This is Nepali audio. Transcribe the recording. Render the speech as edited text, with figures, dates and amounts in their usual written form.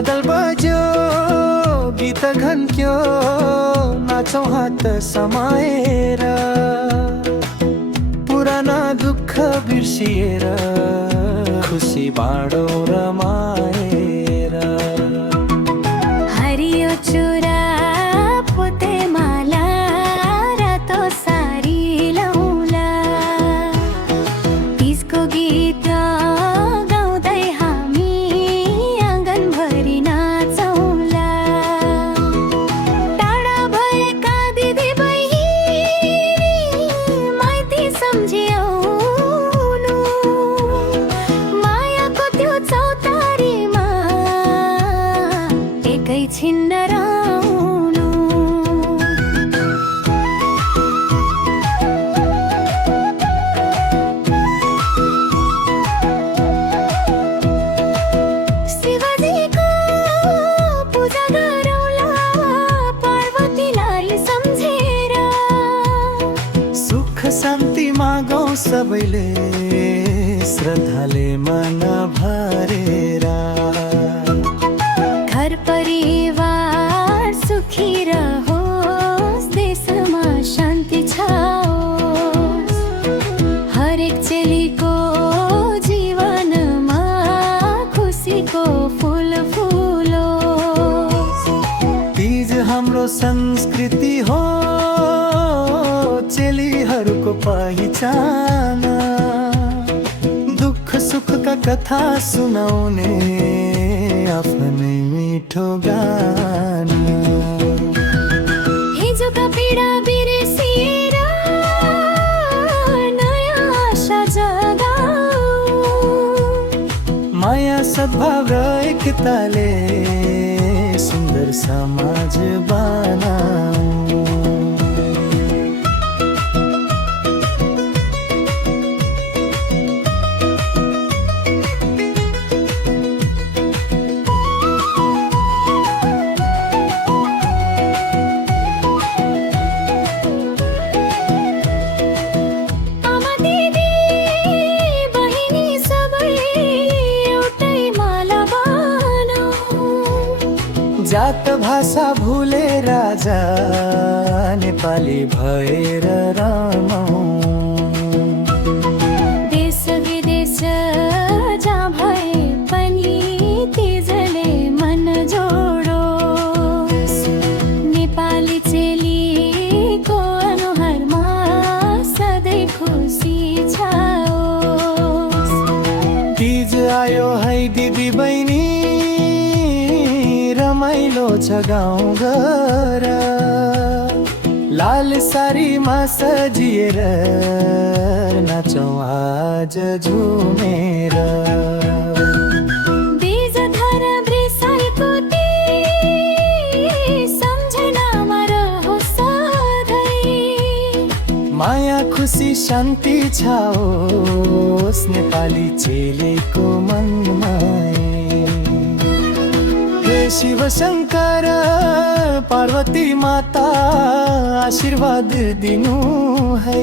मादल बज्यो गीत घन्क्यो नाचौँ हात समाएर पुराना दुःख बिर्सिएर खुसी बाँडौ रमाएर हरियो चुरा पोते माला रातो सारी लाउला तीजको गीत गाउँदै हामी आँगनभरि नाचौँला टाढा भएका दिदी बहिनी माइती सम्झिआउनु मायाको त्यो चौतारीमा एकैछिन नराउनु शिवजीको पूजा गरौँला पार्वतीलाई सम्झेर सुख शान्ति मागौँ सबैले श्रद्धाले मन भरेर घर परिवार सुखी रहोस् देशमा शान्ति छाओस् हरेक चेलीको जीवनमा खुसीको फूल फुलोस् तीज हाम्रो संस्कृति हो चेलीहरूको पहिचान दुःख सुखका कथा सुनाउने आफ्नै मिठो गाना हिजोका पीडा बिर्सिएर नयाँ आशा जगाऊ माया सद्भाव र एकताले सुन्दर समाज बनाऊ आमा दिदी बहिनी सबै एउटै माला बनाऊ जात भाषा भुले राजा नेपाली भएर रमाऊ देश विदेश जहाँ भए पनि तिजले मन जोडोस् नेपाली चेलीको अनुहारमा सधैँ खुसी छाओस् तीज आयो है दिदी बहिनी रमाइलो छ गाउँ घर लाल सारीमा सजिएर नाचौँ आज झुमेर बीजधार वृषालको तीज सम्झनामा रहोस् सधैँ माया खुसी शान्ति छाओस् नेपाली चेलीको मनमा हे शिव शङ्कर पार्वती माता आशीर्वाद दिनु है